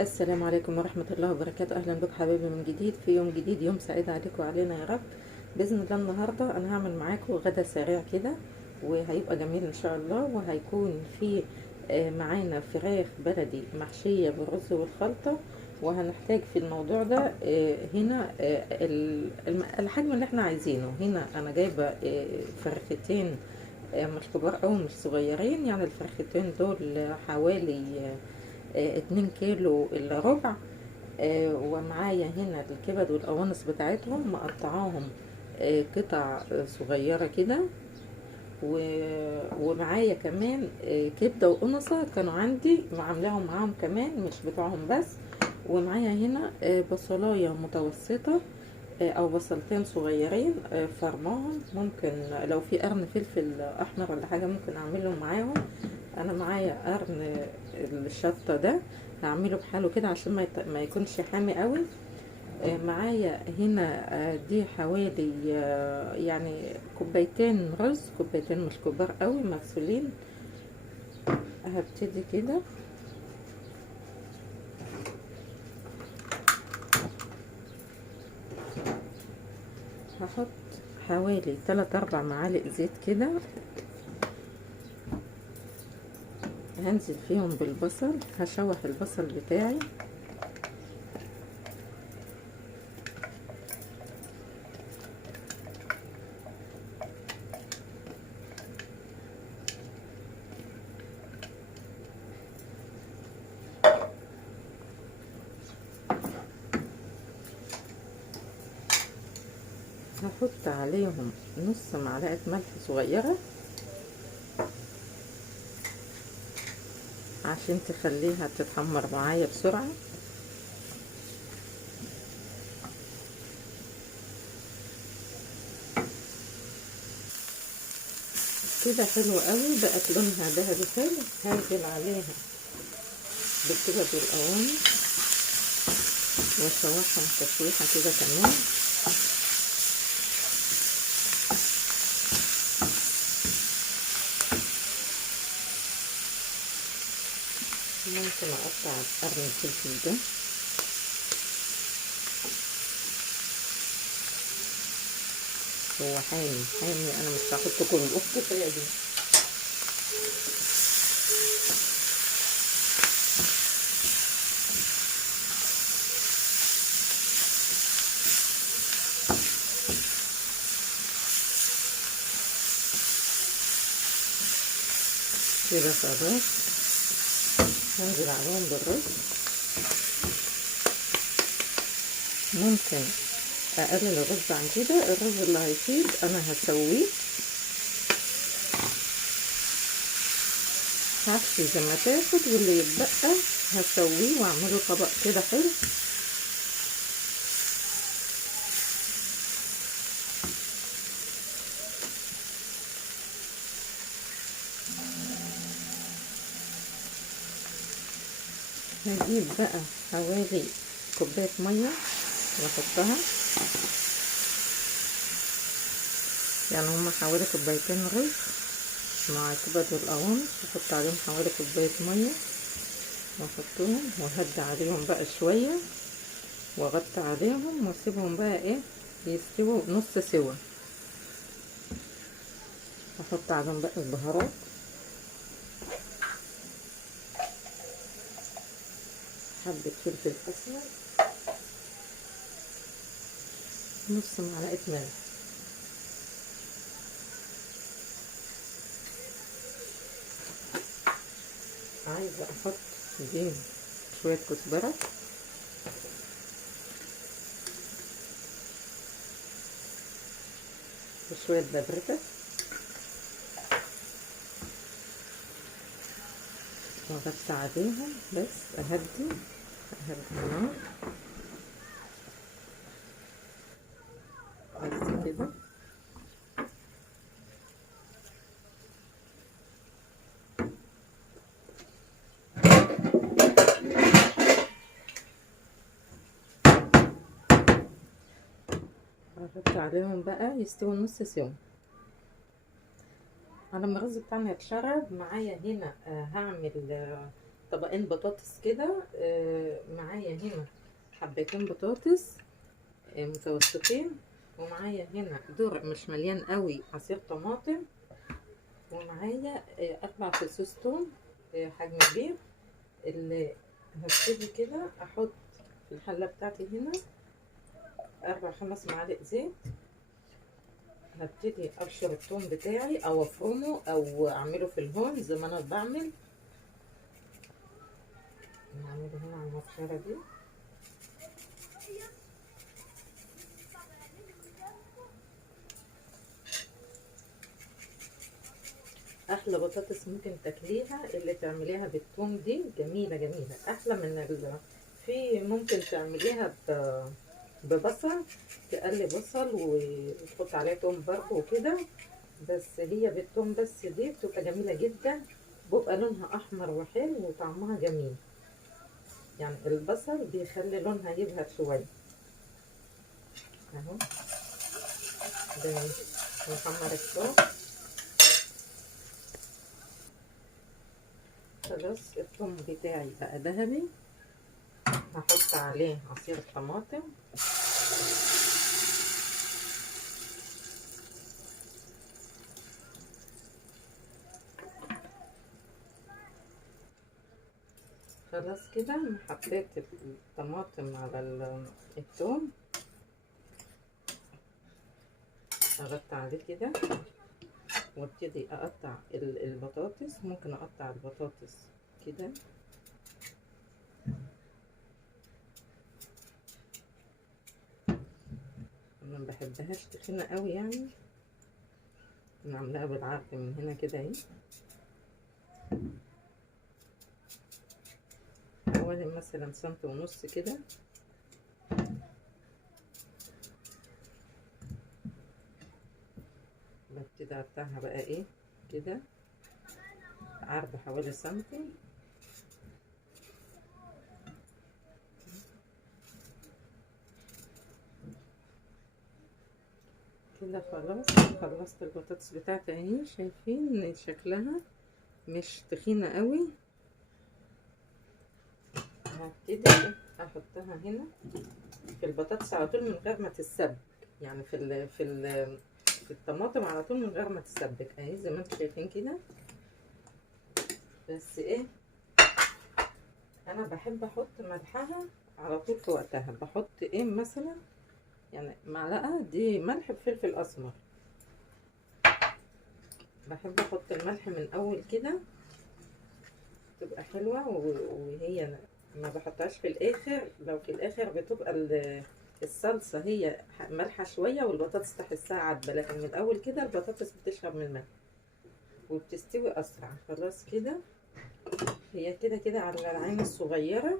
السلام عليكم ورحمة الله وبركاته. أهلا بك حبايبي من جديد في يوم جديد، يوم سعيد عليكم وعلينا يا رب بإذن الله. النهاردة أنا هعمل معاكم غدا سريع كده وهيبقى جميل إن شاء الله، وهيكون في معانا فراخ بلدي محشية بالرز والخلطة. وهنحتاج في الموضوع ده هنا الحجم اللي احنا عايزينه. هنا أنا جايبة فرختين مش كبار أو مش صغيرين، يعني الفرختين دول حوالي 2 كيلو الا ربع. ومعايا هنا الكبد والقوانص بتاعتهم مقطعاهم قطع صغيرة كده. ومعايا كمان كبدة وقنصة كانوا عندي وعاملاهم معاهم كمان مش بتوعهم بس. ومعايا هنا بصلاية متوسطة او بصلتين صغيرين فرماهم. ممكن لو في قرن فلفل احمر ولا حاجة ممكن اعملهم معاهم. انا معايا قرن الشطة ده هعمله بحاله كده عشان ما يكونش حامي قوي. معايا هنا دي حوالي يعني كوبايتين رز، كوبايتين مش كبار قوي مغسولين. هبتدي كده هحط حوالي 3-4 معالق زيت كده، هنزل فيهم بالبصل. هشوح البصل بتاعي هحط عليهم نص معلقة ملح صغيرة عشان تخليها تتحمر معايا بسرعة. كده حلو قوي، بقت لونها ذهبي حلو. هنزل عليها بالكبد والقوانص واشوحهم تشويحة كده كمان. ممكن اقطع قرن الفلفل ده. هو حامي حامي، انا مش هحط كله كفايه دي. كده خلاص هنزل عليهم بالرز. ممكن اقلل الرز عن كده، الرز اللي هيفيض انا هسويه هحشي زي ما تاخد، واللي يتبقى هسويه واعمله طبق كده حلو. هجيب بقى حوالي كوبايه ميه واحطها، يعني هما حوالي كوبايتين رز مع الكبد والقوانص. احط عليهم حوالي كوبايه ميه واحطهم وهدي عليهم بقى شويه واغطي عليهم واسيبهم بقى ايه يستووا نص سوا. احط عليهم بقى البهارات، حبه فلفل اسمر، نص معلقه ملح، عايزه احط دي شويه كزبره وشويه بابريكا واغطي عليهم. بس اهدي النار بس كده. هحط عليهم بقى يستووا نص سوا. على ما الرز بتاعنا يتشرب معايا هنا هعمل طبقين بطاطس كده. معايا هنا حبتين بطاطس متوسطين، ومعايا هنا درع مش مليان قوي عصير طماطم، ومعايا 4 فصوص توم حجم كبير. اللي هبتدي كده احط في الحله بتاعتي هنا 4 5 معالق زيت. هبتدي ابشر الثوم بتاعي او افرمه او اعمله في الهون زي ما انا بعمل. نعمله هنا على المبشره دي. احلى بطاطس ممكن تاكليها اللي تعمليها بالثوم دي، جميله جميله، احلى من في ممكن تعمليها ببصل، تقلي بصل وتحط عليه توم برضه وكده، بس هي بالثوم بس دي بتبقى جميله جدا، بيبقى لونها احمر وحلو وطعمها جميل. يعني البصل بيخلي لونها يبهر شويه اهو. ده نحمر الثوم. خلاص الثوم بتاعي بقى ذهبي، هحط عليه عصير الطماطم. خلاص كده حطيت الطماطم على الثوم، ضغطت عليه كده وابتدي اقطع البطاطس. ممكن اقطع البطاطس كده انا ما بحبهاش تخينه قوي، يعني انا عاملاها بالعرض من هنا كده اهي، حوالي مثلا سنتي ونص كده. ببتدي اقطعها بقى ايه كده، عرض حوالي سنتي. كده خلاص خلصت البطاطس بتاعتي اهي، شايفين شكلها مش تخينه قوي. هبتدي احطها هنا في البطاطس على طول من غير ما تتسبك، يعني في الطماطم على طول من غير ما تتسبك اهي زي ما انتم شايفين كده. بس ايه، انا بحب احط ملحها على طول في وقتها. بحط ايه مثلا، يعني معلقه دي ملح بفلفل اسمر. بحب احط الملح من اول كده، تبقى حلوه. وهي ما بحطهاش في الاخر، لو في الاخر بتبقى الصلصه هي مالحه شويه والبطاطس تحسها عدبه، لكن من الاول كده البطاطس بتشرب من الملح وبتستوي اسرع. خلاص كده هي كده كده على العين الصغيره،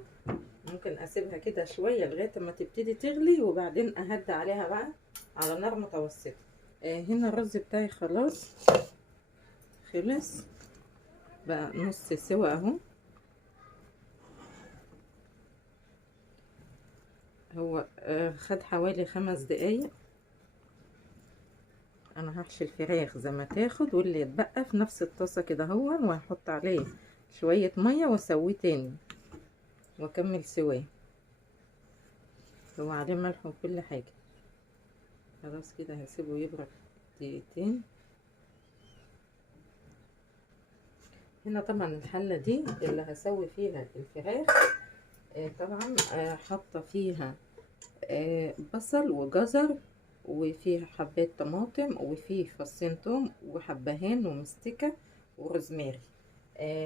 ممكن اسيبها كده شويه لغايه ما تبتدي تغلي، وبعدين اهدي عليها بقى على نار متوسطه. هنا الرز بتاعي خلاص خلص بقى نص سوا اهو. هو خد حوالي 5 دقايق. انا هحشي الفراخ زي ما تاخد، واللي يتبقى في نفس الطاسه كده هو، وهحط عليه شويه ميه واسويه تاني واكمل سواه. هو عليه ملح وكل حاجه. خلاص كده هسيبه يبرد دقيقتين. هنا طبعا الحله دي اللي هسوي فيها الفراخ، طبعا حاطه فيها بصل وجزر، وفيه حبات طماطم، وفيه فصين توم وحبهان ومستكة وروزماري.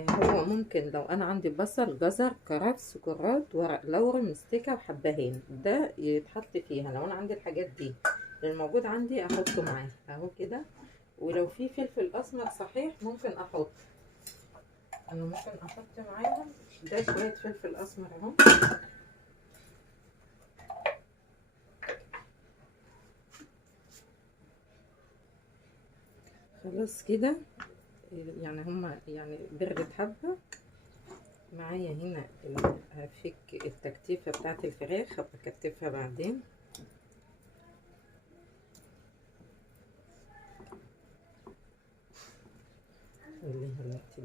هو ممكن لو انا عندي بصل جزر كرفس كرات ورق لورا مستكة وحبهان ده يتحط فيها. لو انا عندي الحاجات دي الموجود عندي احطه معاه اهو كده. ولو في فلفل اسمر صحيح ممكن احط، انا ممكن احط معاهم ده شوية فلفل اسمر اهو. خلاص كده يعني هما يعني بردت حبة معايا. هنا هفك التكتيفة بتاعت الفراخ، هبقى اكتفها بعدين. خليها الوقت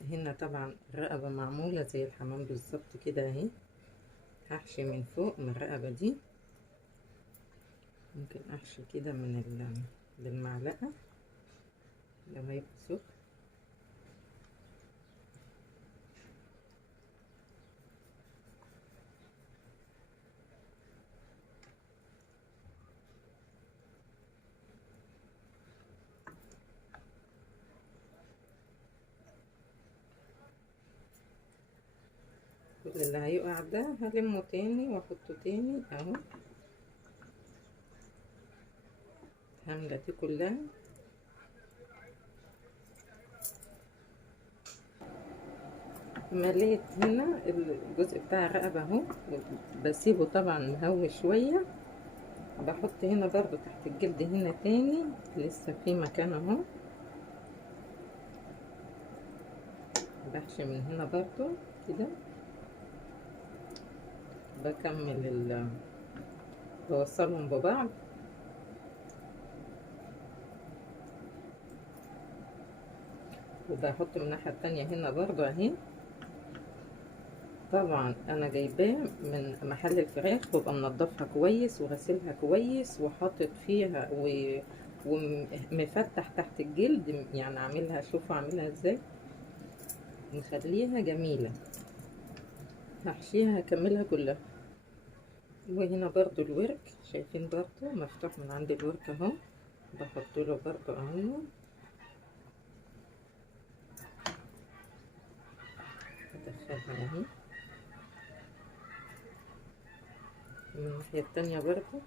دي هنا طبعا الرقبة معمولة زي الحمام بالظبط كده اهي. هحشي من فوق من الرقبة دي، ممكن احشي كده بالمعلقة لو هيبقى سخن. كل اللي هيقع ده هلمه تاني واحطه تاني اهو. هعمل دي كلها. مليت هنا الجزء بتاع الرقبة اهو، بسيبه طبعا مهوي شوية. بحط هنا برضو تحت الجلد هنا تاني، لسه في مكان اهو. بحشي من هنا برضو كده. بكمل بوصلهم ببعض. وبحط من الناحية التانية هنا برضو اهي. طبعا انا جايباه من محل الفراخ، ببقى منضفها كويس وغسلها كويس وحاطط فيها ومفتح تحت الجلد، يعني عاملها، شوفوا عاملها ازاي، نخليها جميلة. هحشيها هكملها كلها. وهنا برضو الورك، شايفين برضو مفتوح من عند الورك اهو، بحط له برضو اهو. ادخلها اهي من الناحية التانية برضو.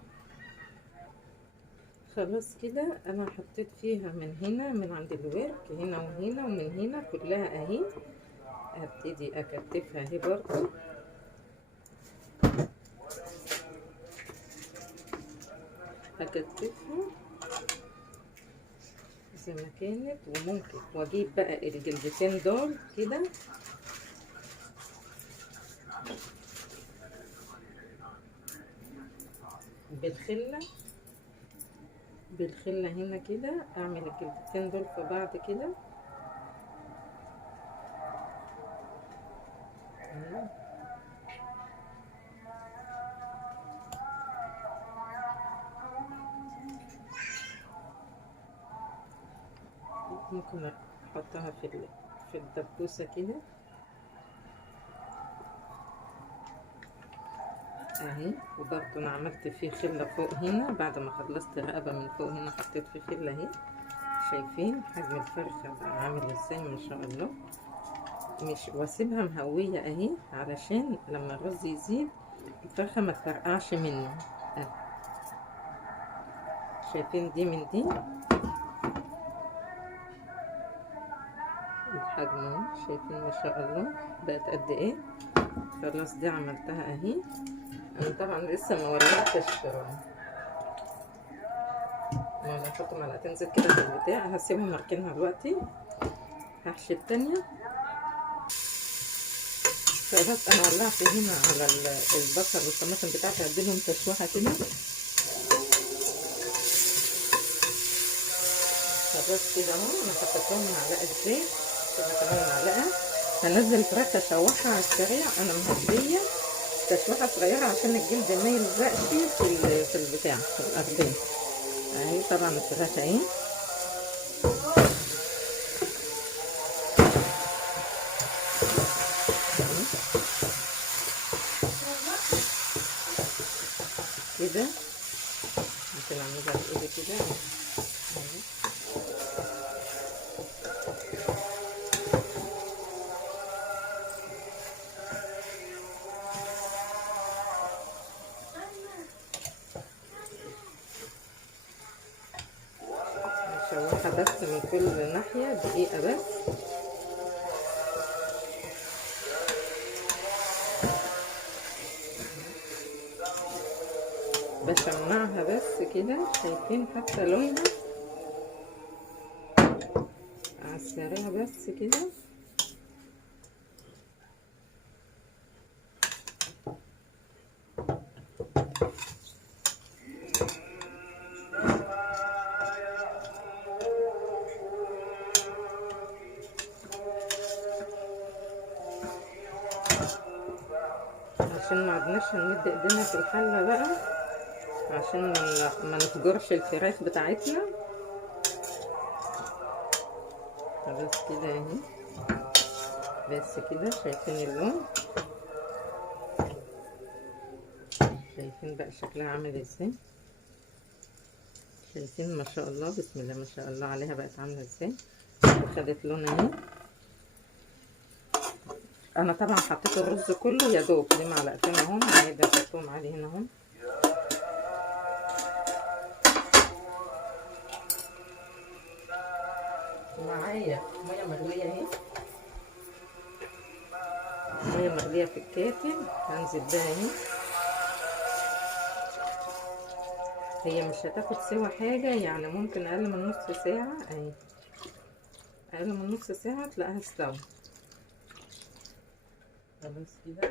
خلاص كده انا حطيت فيها من هنا من عند الورك هنا وهنا ومن هنا كلها اهي. هبتدي اكتفها اهي برضو. هكتفها زي ما كانت. وممكن واجيب بقى الجلدتين دول كده بالخلة هنا كده، اعمل الجلدتين دول في بعض كده. ممكن احطها في الدبوسة كده اهي. وبرضه انا عملت فيه خلة فوق هنا، بعد ما خلصت الرقبة من فوق هنا حطيت فيه خلة اهي. شايفين حجم الفرخة بقى عامل ازاي ما شاء الله. مش واسيبها مهوية اهي علشان لما الرز يزيد الفرخة ما تفرقعش منه. شايفين دي من دي الحجم اهو، شايفين ما شاء الله بقت قد ايه. خلاص دي عملتها اهي. انا طبعا لسه ما ولعتش، انا هحط معلقتين زيت كده في البتاع، هسيبهم ماركينها دلوقتي. هحشي التانية. خلاص انا ولعت هنا على البصل والطماطم بتاعتي، هديلهم تشويحه كده. خلاص كده اهو انا حطيت لهم معلقه زيت كده، كمان معلقه. هنزل الفراخ اشوحها على السريع، انا مهديه تشويحه صغيره عشان الجلد ما يلزقش في البتاع في الارضين اهي. طبعا الفراخ اهي كده. ممكن اعملها بايدي كده اشوحها بس من كل ناحيه دقيقه بس. بشمعها بس كده، شايفين حتى لونها على السريع بس كده. عشان ما عدناش هنمد ايدينا في الحله بقى، عشان ما نفجرش الفراخ بتاعتنا. خلاص كده اهي، بس كده. شايفين اللون؟ شايفين بقى شكلها عامل ازاي؟ شايفين ما شاء الله، بسم الله ما شاء الله عليها بقت عامله ازاي، وخدت لون اهي. انا طبعا حطيت الرز كله يا دوب، دي معلقتين اهم، عادي احطهم عادي هنا اهم. معايا ميه مغليه اهي، ميه مغليه في الكاتل، هنزل بيها اهي. هي مش هتاخد سوا حاجه، يعني ممكن اقل من نص ساعه اهي، اقل من نص ساعه تلاقيها استوت. خلاص كده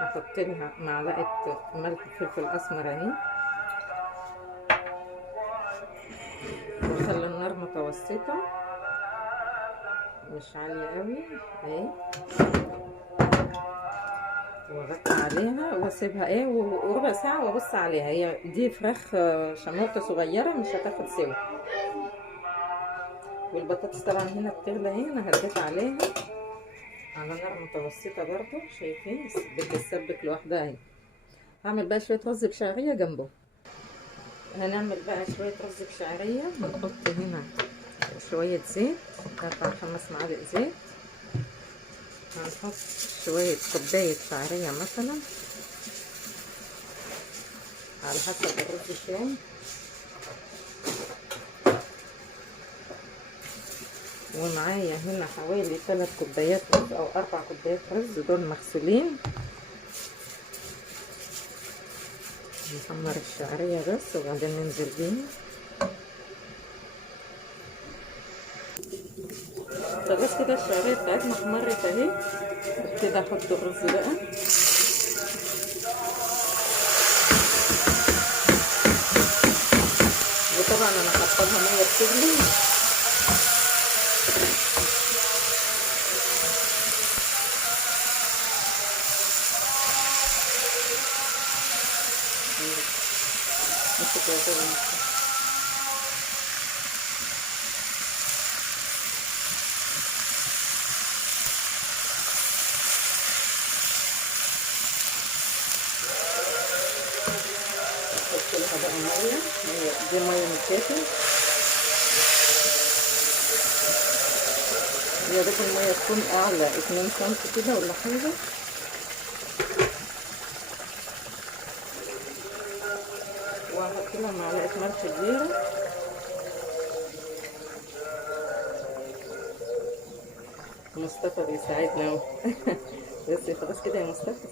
هحط لها معلقه ملح وفلفل اسمر اهي، واخلي النار متوسطه مش عاليه قوي اهي، واغطي عليها واسيبها ايه وربع ساعه وابص عليها. هي دي فراخ شموطه صغيره مش هتاخد سوا. والبطاطس طبعا هنا بتغلى اهي، انا هديت عليها على نار متوسطه برضو. شايفين بتتسبك لوحدها اهي. هعمل بقى شويه رز بشعريه جنبه. هنعمل بقى شويه رز بشعريه. هنحط هنا شويه زيت، 4-5 معالق زيت. هنحط شويه كوبايه شعريه مثلا على حسب الرز كام. ومعايا هنا حوالي 3 كوبايات رز او 4 كوبايات رز، دول مغسولين. نحمر الشعرية بس وبعدين ننزل بيها. خلاص كده الشعرية بتاعتنا احمرت اهي. ابتدي احط الرز بقى. وطبعا انا حاطه لها ميه بتغلي. احط لها بقى ميه، دي ميه من الكاتل. يا ريت الميه تكون اعلى 2 سم كده ولا حاجه. وهحط لها معلقه ملح كبيره. مصطفى بيساعدنا اهو. بس خلاص كده يا مصطفى.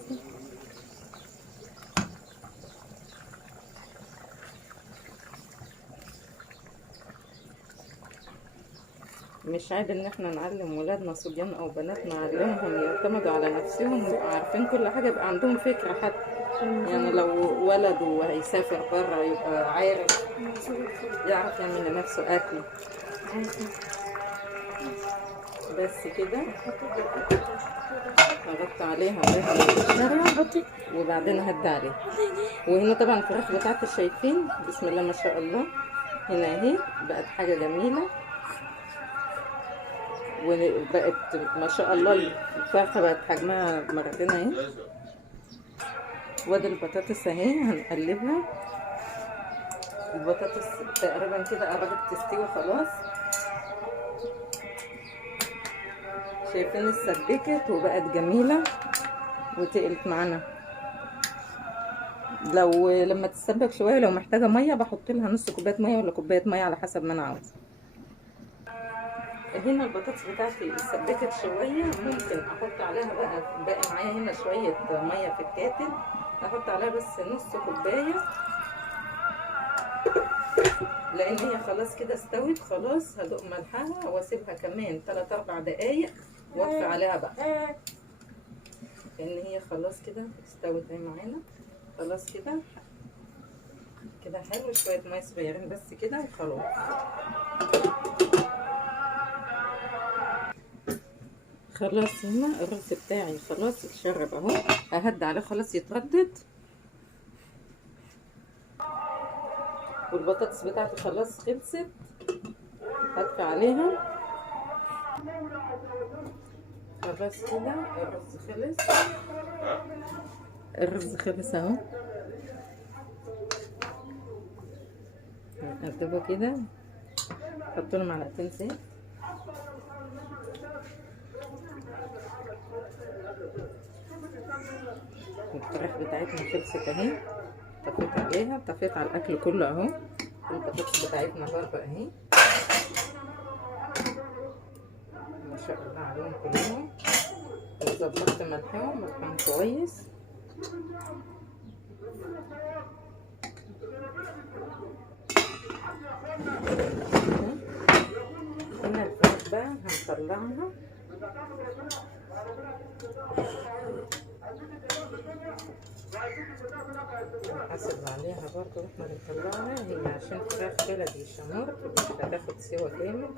مش عيب ان احنا نعلم ولادنا صبيان او بنات، نعلمهم يعتمدوا على نفسهم ويبقوا عارفين كل حاجه، يبقى عندهم فكره حتى. يعني لو ولد وهيسافر بره يبقى عارف، يعرف يعمل لنفسه اكل. بس كده هغطي عليها وبعدين هدي عليها. وهنا طبعا الفراخ بتاعتي شايفين بسم الله ما شاء الله، هنا اهي بقت حاجه جميله، وبقت ما شاء الله الفرخه بقت حجمها مرتين اهي. وادي البطاطس اهي هنقلبها. البطاطس تقريبا كده قربت تستوي خلاص. شايفين اتسبكت وبقت جميله وتقلت معانا. لو لما تتسبك شويه لو محتاجه ميه بحط لها نص كوبايه ميه ولا كوبايه ميه على حسب ما انا عاوزه. هنا البطاطس بتاعتي اتسبكت شويه، ممكن احط عليها بقى باقي معايا هنا شويه ميه في الكاتل، احط عليها بس نص كوبايه، لان هي خلاص كده استوت. خلاص هدوق ملحها واسيبها كمان 3-4 دقايق واطفي عليها بقى، لان هي خلاص كده استوت اهي معانا. خلاص كده كده حلو. شويه ميه صغيرين بس كده وخلاص. خلاص هنا الرز بتاعي خلاص اتشرب اهو، ههدي عليه خلاص يتردد، والبطاطس بتاعتي خلاص خلصت، هدفع عليها خلاص كده. الرز خلص اهو، هنقلبه كده، نحط له معلقتين زيت، الفراخ بتاعتنا خلصت اهي، طفيت عليها، طفيت على الاكل كله اهو، البطاطس بتاعتنا برضه اهي ما شاء الله عليهم كلهم، وظبطت ملحهم كويس. هنا الفراخ بقى هنطلعها، هنحاسب عليها برضه واحنا بنطلعها، هي عشان فراخ بلدي شمر مش هتاخد سوا كامل.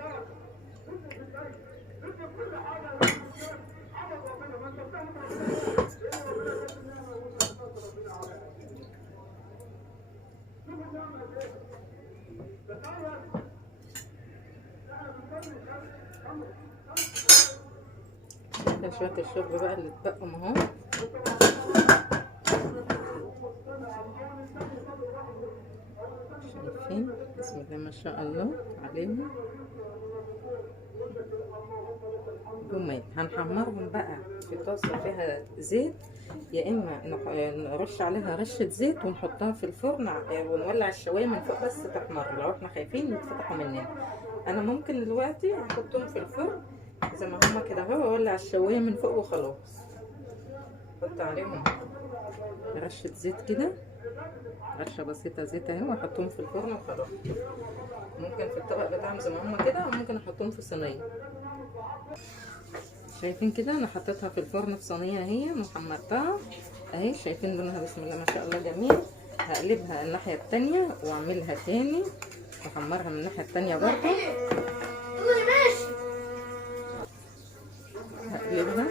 ده شوية الشرب بقى اللي اتبقوا اهو، شايفين بسم الله ما شاء الله عليهم جمال. هنحمرهم بقى في طاسة فيها زيت، يا اما نرش عليها رشة زيت ونحطها في الفرن ونولع الشواية من فوق بس تحمر، لو احنا خايفين يتفتحوا مننا. انا ممكن دلوقتي احطهم في الفرن زي ما هما كده اهو، واولع الشواية من فوق وخلاص. احط عليهم رشة زيت كده، رشة بسيطة زيت اهي، واحطهم في الفرن وخلاص. ممكن في الطبق بتاعهم زي ما هما كده، وممكن احطهم في صينية. شايفين كده انا حطيتها في الفرن في صينيه اهي وحمرتها اهي، شايفين لونها بسم الله ما شاء الله جميل. هقلبها الناحيه التانية واعملها تاني واحمرها من الناحيه التانية برضه. هقلبها،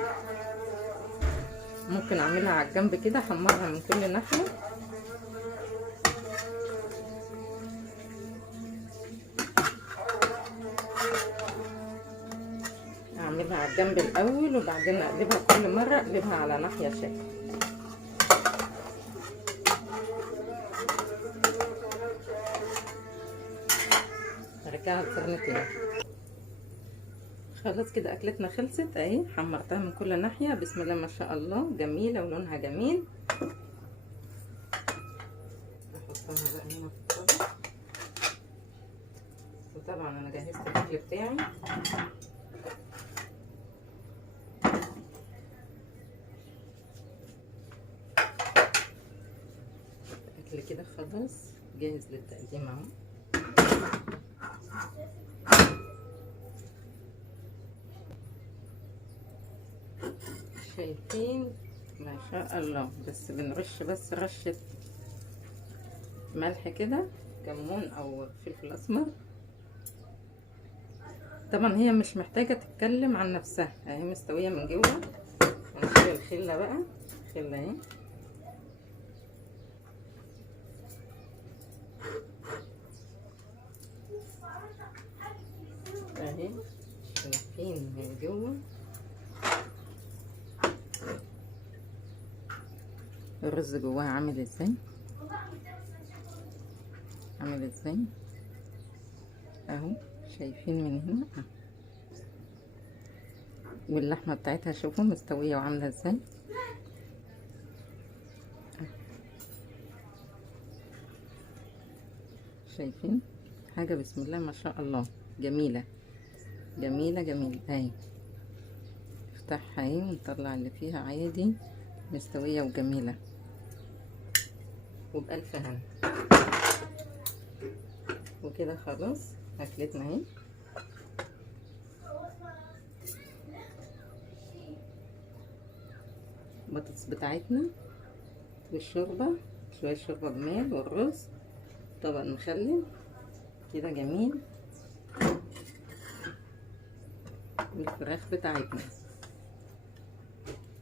ممكن اعملها على الجنب كده، احمرها من كل ناحيه. اعملها على الجنب الاول وبعدين اقلبها كل مره، اقلبها على ناحيه شكل. ارجعها الفرن تاني. خلاص كده اكلتنا خلصت اهي، حمرتها من كل ناحيه بسم الله ما شاء الله جميله ولونها جميل. احطها بقى هنا في الطبق، وطبعا انا جهزت الاكل بتاعي. الاكل كده خلاص جاهز للتقديم اهو. شايفين ما شاء الله، بس بنرش بس رشة ملح كده، كمون او فلفل اسمر. طبعا هي مش محتاجة تتكلم عن نفسها اهي، مستوية من جوه. ونشيل الخلة بقى، الخلة اهي اهي، شايفين من جوه الرز جواها عامل ازاي، عامل ازاي اهو، شايفين من هنا. واللحمه بتاعتها شوفوا مستويه وعامله ازاي. شايفين حاجه بسم الله ما شاء الله جميله جميله جميله اهي. نفتحها اهي ونطلع اللي فيها عادي، مستويه وجميله وبألف هنا. وكده خلاص اكلتنا اهي. البطاطس بتاعتنا والشوربه، شويه شوربه جمال، والرز طبق مخلل كده جميل، والفراخ بتاعتنا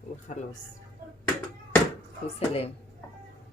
وخلاص، وسلام.